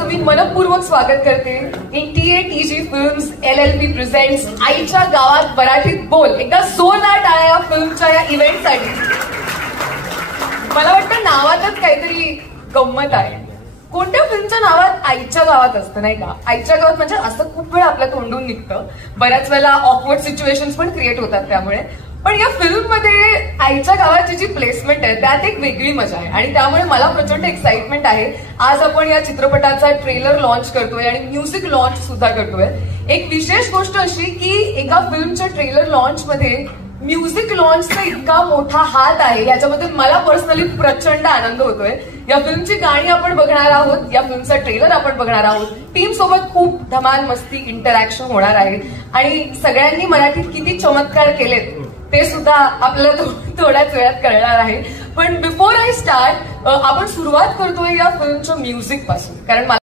मी मनपूर्वक स्वागत करते TATG फिल्म्स LLP प्रेझेंट्स आईच्या गावात मराठीत बोल. एकदा जोरदार टाळ्या या फिल्मच्या या इव्हेंटसाठी. मला वाटतं नावातच काहीतरी गंमत आहे. कोणत्या फिल्मच्या नावात आईच्या गावात असतं नाही का? आईच्या गावात म्हणजे असं खूप वेळा आपल्या तोंडून निघतं. बऱ्याच वेळेला ऑकवर्ड सिच्युएशन्स पण क्रिएट होतात त्यामुळे. पण या फिल्ममध्ये आईच्या गावाची जी प्लेसमेंट आहे त्यात एक वेगळी मजा आहे आणि त्यामुळे मला प्रचंड एक्साइटमेंट आहे. आज आपण या चित्रपटाचा ट्रेलर लॉन्च करतोय आणि म्युझिक लॉन्च सुद्धा करतोय. एक विशेष गोष्ट अशी की एका फिल्मच्या ट्रेलर लॉन्च मध्ये म्युझिक लॉन्चचा इतका मोठा हात आहे याच्यामध्ये मला पर्सनली प्रचंड आनंद होतोय. या फिल्मची गाणी आपण बघणार आहोत, या फिल्मचा ट्रेलर आपण बघणार आहोत. टीम सोबत खूप धमाल मस्ती इंटरॅक्शन होणार आहे आणि सगळ्यांनी मराठीत किती चमत्कार केलेत ते सुद्धा आपल्याला थोड्याच वेळात कळणार आहे. पण बिफोर आय स्टार्ट आपण सुरुवात करतोय या फिल्मच्या म्युझिक पासून, कारण